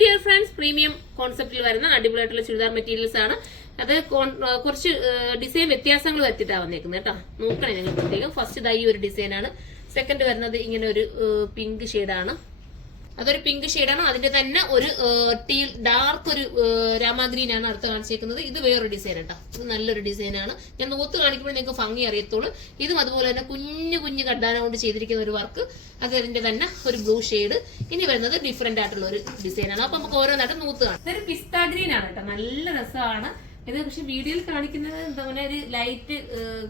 Dear friends, premium കോൺസെപ്റ്റിൽ വരുന്ന അടിപൊളിയായിട്ടുള്ള churidar materials ആണ്. അത് കുറച്ച് ഡിസൈൻ വ്യത്യാസങ്ങൾ വരുത്തിയിട്ടാണ് വന്നേക്കുന്നത് കേട്ടോ. നോക്കണേ നിങ്ങൾ പ്രത്യേകം. ഫസ്റ്റ് ഇതായി ഒരു ഡിസൈനാണ്. സെക്കൻഡ് വരുന്നത് ഇങ്ങനെ ഒരു പിങ്ക് ഷെയ്ഡാണ്. അതൊരു പിങ്ക് ഷെയ്ഡാണ്. അതിന്റെ തന്നെ ഒരു ടീൽ ഡാർക്ക് ഒരു രാമാഗ്രീൻ ആണ് അടുത്ത് കാണിച്ചേക്കുന്നത്. ഇത് വേറൊരു ഡിസൈൻ കേട്ടോ. ഇത് നല്ലൊരു ഡിസൈനാണ്. ഞാൻ നോത്ത് കാണിക്കുമ്പോൾ നിങ്ങൾക്ക് ഭംഗി അറിയത്തുള്ളൂ. ഇതും അതുപോലെ തന്നെ കുഞ്ഞു കുഞ്ഞു കഡ്ഡാന കൊണ്ട് ചെയ്തിരിക്കുന്ന ഒരു വർക്ക്. അത് അതിന്റെ തന്നെ ഒരു ബ്ലൂ ഷെയ്ഡ്. ഇനി വരുന്നത് ഡിഫറെന്റ് ആയിട്ടുള്ള ഒരു ഡിസൈനാണ്. അപ്പൊ നമുക്ക് ഓരോന്നായിട്ട് നോത്ത് കാണാം. ഇതൊരു പിസ്ത ഗ്രീൻ ആണ് കേട്ടോ. നല്ല രസമാണ് ഇത്. പക്ഷെ വീഡിയോയിൽ കാണിക്കുന്നത് എന്താ പറയുക, ഒരു ലൈറ്റ്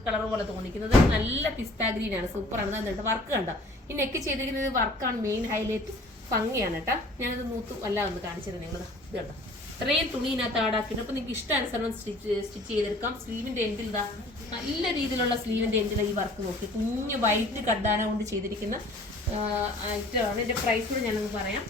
കളർ പോലെ തോന്നിക്കുന്നത്. നല്ല പിസ്ത ഗ്രീൻ ആണ്. സൂപ്പറാണ്. എന്നിട്ട് വർക്ക് കണ്ടോ. ഈ നെക്ക് ചെയ്തിരിക്കുന്നത് വർക്കാണ് മെയിൻ ഹൈലൈറ്റ്. ഭംഗിയാണ് കേട്ടോ. ഞാനത് മൂത്ത് അല്ല ഒന്ന് കാണിച്ചത് നിങ്ങൾ. ഇത് കണ്ടോ, ഇത്രയും തുണി ഇതിനകത്ത് ആടാക്കിയിട്ട്. അപ്പൊ നിങ്ങൾക്ക് ഇഷ്ടാനുസരണം സ്റ്റിച്ച് ചെയ്തെടുക്കാം. സ്ലീവിന്റെ എൻഡിൽ ഇതാ നല്ല രീതിയിലുള്ള സ്ലീവിന്റെ എൻഡിൽ ഈ വർക്ക് നോക്കി കുഞ്ഞു വൈറ്റ് കഡ്ഡാന കൊണ്ട് ചെയ്തിരിക്കുന്ന ഐറ്റമാണ്. ഇതിന്റെ പ്രൈസ് കൂടെ ഞാനൊന്ന് പറയാം.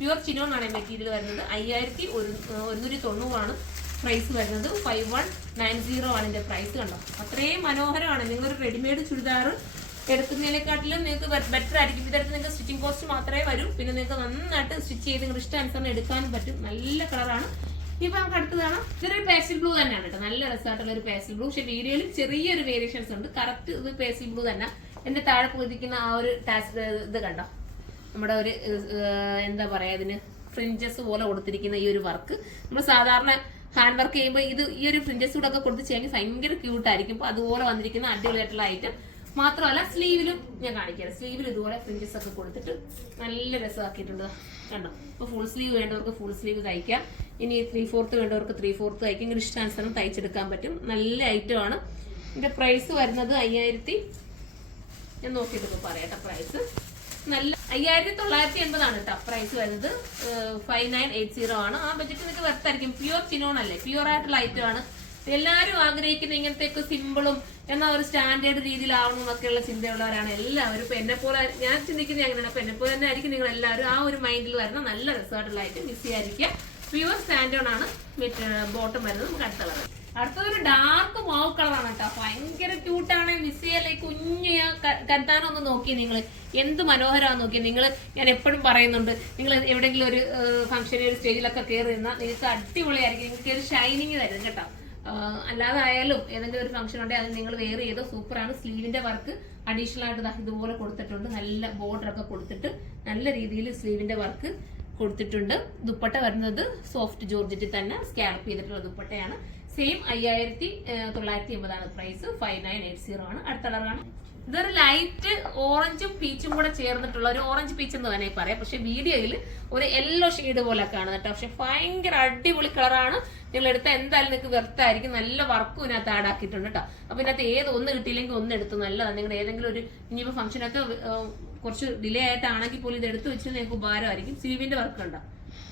പ്യുവർ ചിനോൺ ആണ് മെറ്റീരിയൽ വരുന്നത്. 5190 പ്രൈസ് വരുന്നത്. 5190 ആണ് ഇതിന്റെ പ്രൈസ്. കണ്ടോ, അത്രയും മനോഹരമാണ്. നിങ്ങളൊരു റെഡിമെയ്ഡ് ചുരിദാർ എടുക്കുന്നതിനെക്കാട്ടിലും നിങ്ങൾക്ക് ബെറ്റർ ആയിരിക്കും. ഇതടുത്ത് നിങ്ങൾക്ക് സ്റ്റിച്ചിങ് കോസ്റ്റ് മാത്രമേ വരൂ. പിന്നെ നിങ്ങൾക്ക് നന്നായിട്ട് സ്റ്റിച്ച് ചെയ്ത് നിങ്ങളുടെ ഇഷ്ടാനുസരണം എടുക്കാനും പറ്റും. നല്ല കളറാണ്. ഇപ്പൊ നമുക്ക് അടുത്ത് കാണാം. ഇതൊരു പേസ്റ്റൽ ബ്ലൂ തന്നെയാണ് കേട്ടോ. നല്ല രസമായിട്ടുള്ള ഒരു പേസ്റ്റൽ ബ്ലൂ. പക്ഷെ വീഡിയോയിൽ ചെറിയൊരു വേരിയേഷൻസ് ഉണ്ട്. കറക്റ്റ് ഇത് പേസ്റ്റൽ ബ്ലൂ തന്നെ. എന്റെ താഴെ പോയിരിക്കുന്ന ആ ഒരു ഇത് കണ്ടോ, നമ്മുടെ ഒരു എന്താ പറയാ, ഇതിന് ഫ്രിഞ്ചസ് പോലെ കൊടുത്തിരിക്കുന്ന ഈ ഒരു വർക്ക്. നമ്മൾ സാധാരണ ഹാൻഡ് വർക്ക് ചെയ്യുമ്പോൾ ഈ ഒരു ഫ്രിഞ്ചസ് കൂടെ ഒക്കെ കൊടുത്ത് ചെയ്യാൻ ഭയങ്കര ക്യൂട്ടായിരിക്കും. അപ്പൊ അതുപോലെ വന്നിരിക്കുന്ന അടിപൊളിയായിട്ടുള്ള ഐറ്റം. മാത്രമല്ല സ്ലീവിലും ഞാൻ കാണിക്കാം. സ്ലീവിൽ ഇതുപോലെ ഫ്രിഞ്ചസ് ഒക്കെ കൊടുത്തിട്ട് നല്ല രസമാക്കിയിട്ടുണ്ട്. കണ്ടോ. ഇപ്പൊ ഫുൾ സ്ലീവ് വേണ്ടവർക്ക് ഫുൾ സ്ലീവ് തയ്ക്കാം. ഇനി 3/4 വേണ്ടവർക്ക് 3/4 തയ്ക്കാം. ഇങ്ങനെ ഇഷ്ടാനുസരണം തയ്ച്ചെടുക്കാൻ പറ്റും. നല്ല ഐറ്റമാണ്. ഇതിന്റെ പ്രൈസ് വരുന്നത് 5000. ഞാൻ നോക്കിയിട്ട് ഇപ്പൊ പറയാം പ്രൈസ്. നല്ല 5980 കേട്ടോ പ്രൈസ് വരുന്നത്. 5980 ആണ്. ആ ബഡ്ജറ്റ് നിങ്ങൾക്ക് വെർത്തായിരിക്കും. പ്യുവർ ചിനോൺ അല്ലേ, പ്യുവർ ആയിട്ടുള്ള ഐറ്റം ആണ്. എല്ലാവരും ആഗ്രഹിക്കുന്ന ഇങ്ങനത്തേക്ക് സിമ്പിളും എന്നാൽ ഒരു സ്റ്റാൻഡേർഡ് രീതിയിലാവണം എന്നൊക്കെയുള്ള ചിന്തയുള്ളവരാണ് എല്ലാവരും. ഇപ്പൊ എന്നെ പോലെ ഞാൻ ചിന്തിക്കുന്നത് അങ്ങനെയാണ്. അപ്പൊ എന്നെ പോലെ തന്നെ ആയിരിക്കും നിങ്ങൾ എല്ലാവരും. ആ ഒരു മൈൻഡിൽ വരുന്ന നല്ല രസമായിട്ടുള്ള ഐറ്റം മിസ് ചെയ്യാതിരിക്കുക. പ്യുവർ സാൻഡോൺ ആണ് ബോട്ടം വരുന്നത്. നമുക്ക് അടുത്തൊരു ഡാർക്ക് മാവ് കളറാണ് കേട്ടോ. ഭയങ്കര ക്യൂട്ടാണ്. മിസ് ചെയ്യാൻ കുഞ്ഞു കത്താനൊന്ന് നോക്കി നിങ്ങൾ. എന്ത് മനോഹരമാണെന്ന് നോക്കി നിങ്ങൾ. ഞാൻ എപ്പോഴും പറയുന്നുണ്ട്, നിങ്ങൾ എവിടെയെങ്കിലും ഒരു ഫംഗ്ഷനിൽ ഒരു സ്റ്റേജിലൊക്കെ കയറി നിന്നാൽ നിങ്ങൾക്ക് അടിപൊളിയായിരിക്കും. നിങ്ങൾക്ക് ഒരു ഷൈനിങ് തരും കേട്ടോ. അല്ലാതെ ആയാലും ഏതെങ്കിലും ഒരു ഫംഗ്ഷൻ ഉണ്ടെങ്കിൽ അത് നിങ്ങൾ വെയർ ചെയ്തോ. സൂപ്പറാണ്. സ്ലീവിന്റെ വർക്ക് അഡീഷണൽ ആയിട്ട് ഇതുപോലെ കൊടുത്തിട്ടുണ്ട്. നല്ല ബോർഡർ ഒക്കെ കൊടുത്തിട്ട് നല്ല രീതിയിൽ സ്ലീവിന്റെ വർക്ക് കൊടുത്തിട്ടുണ്ട്. ദുപ്പട്ട വരുന്നത് സോഫ്റ്റ് ജോർജറ്റിൽ തന്നെ സ്കാൽപ്പ് ചെയ്തിട്ടുള്ള ദുപ്പട്ടയാണ്. Same 5980 price. 5980 ആണ്. അടുത്ത കളറാണ്. ഇതൊരു ലൈറ്റ് ഓറഞ്ചും പീച്ചും കൂടെ ചേർന്നിട്ടുള്ള ഒരു ഓറഞ്ച് പീച്ച് എന്ന് തന്നെ പറയാം. പക്ഷെ വീഡിയോയിൽ ഒരു യെല്ലോ ഷെയ്ഡ് പോലെ കാണുന്നത് കേട്ടോ. പക്ഷെ ഭയങ്കര അടിപൊളി കളറാണ്. നിങ്ങൾ എടുത്താൽ എന്തായാലും നിങ്ങൾക്ക് വെർത്തായിരിക്കും. നല്ല വർക്കും ഇതിനകത്ത് ആഡാക്കിയിട്ടുണ്ട് കേട്ടോ. അപ്പൊ ഇതിനകത്ത് ഏത് ഒന്ന് കിട്ടിയില്ലെങ്കിൽ ഒന്ന് എടുത്തു നല്ലതാണ്. നിങ്ങളുടെ ഏതെങ്കിലും ഒരു ഇനിയിപ്പോൾ ഫംഗ്ഷനൊക്കെ കുറച്ച് ഡിലേ ആയിട്ടാണെങ്കിൽ പോലും ഇത് എടുത്ത് വെച്ചാൽ നിങ്ങൾക്ക് ഉപകാരമായിരിക്കും. സ്ലീവിന്റെ വർക്ക് ഉണ്ടോ,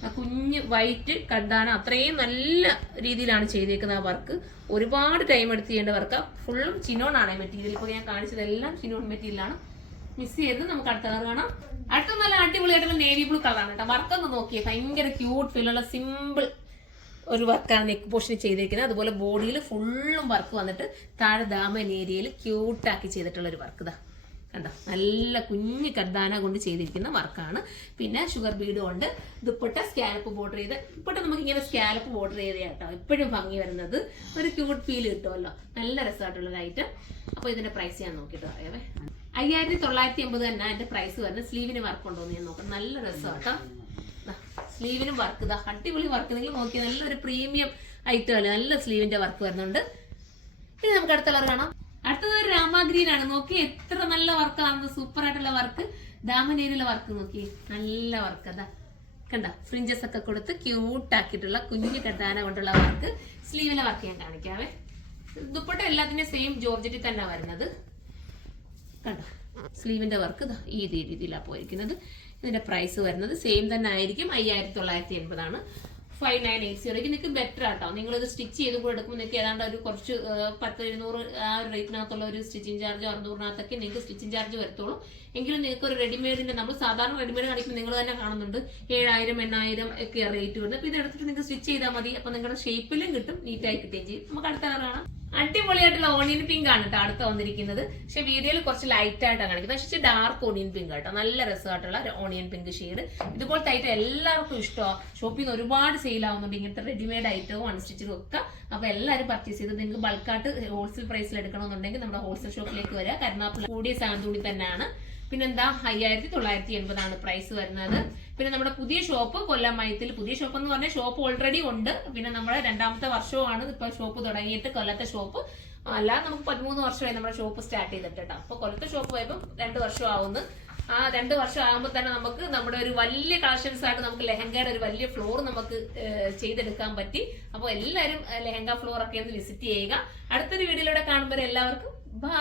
ആ കുഞ്ഞ് വൈറ്റ് കണ്ടാണ്. അത്രയും നല്ല രീതിയിലാണ് ചെയ്തേക്കുന്നത് ആ വർക്ക്. ഒരുപാട് ടൈം എടുത്ത് ചെയ്യേണ്ട വർക്ക്. ഫുള്ളും ചിനോൺ ആണ് മെറ്റീരിയൽ. ഇപ്പൊ ഞാൻ കാണിച്ചതെല്ലാം ചിനോൺ മെറ്റീരിയലാണ്. മിസ് ചെയ്ത് നമുക്ക് അടുത്ത കളർ കാണാം. അടുത്ത നല്ല അടിപൊളിയായിട്ടുള്ള നേവി ബ്ലൂ കളറാണ് കേട്ടോ. വർക്കൊന്ന് നോക്കിയേ. ഭയങ്കര ക്യൂട്ട് ഫീലുള്ള സിമ്പിൾ ഒരു വർക്കാണ് നെക്ക് പോർഷനിൽ ചെയ്തിരിക്കുന്നത്. അതുപോലെ ബോഡിയിൽ ഫുള്ളും വർക്ക് വന്നിട്ട് താഴെ ദാമൻ ഏരിയയിൽ ക്യൂട്ടാക്കി ചെയ്തിട്ടുള്ള ഒരു വർക്ക്. ഇതാ കണ്ടോ, നല്ല കുഞ്ഞു കർദാന കൊണ്ട് ചെയ്തിരിക്കുന്ന വർക്കാണ്. പിന്നെ ഷുഗർ ബീഡും ഉണ്ട്. ദുപ്പട്ട സ്കാലപ്പ് ബോർഡർ ചെയ്ത്. ദുപ്പട്ട നമുക്ക് ഇങ്ങനെ സ്കാലപ്പ് ബോർഡർ ചെയ്ത് കേട്ടോ എപ്പോഴും ഭംഗി വരുന്നത്. ഒരു ക്യൂട്ട് ഫീൽ കിട്ടുമല്ലോ. നല്ല രസമായിട്ടുള്ള ഐറ്റം. അപ്പൊ ഇതിന്റെ പ്രൈസ് ഞാൻ നോക്കിയിട്ട് പറയാവേ. 5980 തന്നെ അതിന്റെ പ്രൈസ് വരുന്നത്. സ്ലീവിന് വർക്ക് ഉണ്ടോ എന്ന് ഞാൻ നോക്കാം. നല്ല രസം കേട്ടോ. സ്ലീവിനും വർക്ക് ഇതാ അടിപൊളി വർക്ക്. നിങ്ങൾ നോക്കിയാൽ നല്ലൊരു പ്രീമിയം ഐറ്റം അല്ലേ. നല്ല സ്ലീവിന്റെ വർക്ക് വരുന്നുണ്ട്. ഇനി നമുക്ക് അടുത്ത കളർ കാണാം. അടുത്തത് ഒരു രാമാഗ്രീൻ ആണ്. നോക്കി എത്ര നല്ല വർക്കാണ്. സൂപ്പർ ആയിട്ടുള്ള വർക്ക്. ദാമനേരിയിലെ വർക്ക് നോക്കി. നല്ല വർക്ക്. അതാ കണ്ട, ഫ്രിഞ്ചസ് ഒക്കെ കൊടുത്ത് ക്യൂട്ടാക്കിയിട്ടുള്ള കുഞ്ഞു കട്ടാന കൊണ്ടുള്ള വർക്ക്. സ്ലീവിലെ വർക്ക് ഞാൻ കാണിക്കാവേ. ദുപ്പട്ട എല്ലാത്തിന്റെയും സെയിം ജോർജറ്റിൽ തന്നെ വരുന്നത്. കണ്ടോ, സ്ലീവിന്റെ വർക്ക് ഇതാ ഈ രീതിയിലാണ് പോയിരിക്കുന്നത്. ഇതിന്റെ പ്രൈസ് വരുന്നത് സെയിം തന്നെ ആയിരിക്കും. 5980 ആണ്. 5980 നിങ്ങൾക്ക് ബെറ്റർ ആട്ടോ. നിങ്ങളിത് സ്റ്റിച്ച് ചെയ്ത് കൂടെ എടുക്കുമ്പോൾ നിങ്ങൾക്ക് ഏതാണ്ട് ഒരു കുറച്ച് 10-200 ആ ഒരു റേറ്റിനകത്തുള്ള ഒരു സ്റ്റിച്ചിങ് ചാർജ് 600-നകത്തൊക്കെ നിങ്ങൾക്ക് സ്റ്റിച്ചിങ് ചാർജ് വരത്തുള്ളൂ. എങ്കിലും നിങ്ങൾക്ക് ഒരു റെഡിമെയ്ഡിന്റെ, നമ്മൾ സാധാരണ റെഡിമെയ്ഡ് കാണിക്കുമ്പോൾ നിങ്ങൾ തന്നെ കാണുന്നുണ്ട് 7000-8000 ഒക്കെ റേറ്റ് വരുന്നത്. അപ്പോൾ ഇത് എടുത്തിട്ട് നിങ്ങൾക്ക് സ്റ്റിച്ച് ചെയ്താൽ മതി. അപ്പോൾ നിങ്ങളുടെ ഷേപ്പിലും കിട്ടും, നീറ്റായി കിട്ടുകയും ചെയ്യും. നമുക്ക് അടുത്ത കളർ കാണാം. അടിപൊളിയായിട്ടുള്ള ഓണിയൻ പിങ്ക് ആണ് കേട്ടോ അടുത്ത് വന്നിരിക്കുന്നത്. പക്ഷെ വീഡിയോയിൽ കുറച്ച് ലൈറ്റ് ആയിട്ടാണ് കാണിക്കുന്നത്. പക്ഷേ ഡാർക്ക് ഓണിയൻ പിങ്ക് കേട്ടോ, നല്ല രസമായിട്ടുള്ള ഓണിയൻ പിങ്ക് ഷെയ്ഡ്. ഇതുപോലത്തെ ഐറ്റം എല്ലാവർക്കും ഇഷ്ടമാണ്. ഷോപ്പിൽ നിന്ന് ഒരുപാട് സെയിൽ ആവുന്നുണ്ട് ഇങ്ങനത്തെ റെഡിമെയ്ഡ് ഐറ്റവും അൺസ്റ്റിച്ചതും ഒക്കെ. അപ്പൊ എല്ലാവരും പർച്ചേസ് ചെയ്ത് നിങ്ങൾക്ക് ബൾക്കായിട്ട് ഹോൾസെയിൽ പ്രൈസിൽ എടുക്കണമെന്നുണ്ടെങ്കിൽ നമ്മുടെ ഹോൾസെയിൽ ഷോപ്പിലേക്ക് വരിക. കരുനാഗപ്പള്ളി കൂടിയ സാന്തൂടി തന്നെയാണ്. പിന്നെന്താ 5980 പ്രൈസ് വരുന്നത്. പിന്നെ നമ്മുടെ പുതിയ ഷോപ്പ് കൊല്ലം മൈത്തിൽ, പുതിയ ഷോപ്പ് എന്ന് പറഞ്ഞാൽ ഷോപ്പ് ഓൾറെഡി ഉണ്ട്. പിന്നെ നമ്മുടെ 2ാമത്തെ വർഷമാണ് ഇപ്പൊ ഷോപ്പ് തുടങ്ങിയിട്ട്. കൊല്ലത്തെ ഷോപ്പ് അല്ലാതെ നമുക്ക് 13 വർഷമായി നമ്മുടെ ഷോപ്പ് സ്റ്റാർട്ട് ചെയ്തിട്ട് കേട്ടോ. അപ്പൊ കൊല്ലത്തെ ഷോപ്പ് പോയപ്പോൾ 2 വർഷം ആവുന്നു. ആ 2 വർഷം ആകുമ്പോൾ തന്നെ നമുക്ക് നമ്മുടെ ഒരു വലിയ കളക്ഷൻസ് ആയിട്ട് നമുക്ക് ലെഹങ്കയുടെ ഒരു വലിയ ഫ്ലോർ നമുക്ക് ചെയ്തെടുക്കാൻ പറ്റി. അപ്പോൾ എല്ലാവരും ലെഹങ്ക ഫ്ലോർ ഒക്കെ ഒന്ന് വിസിറ്റ് ചെയ്യുക. അടുത്തൊരു വീഡിയോയിലൂടെ കാണുമ്പോൾ എല്ലാവർക്കും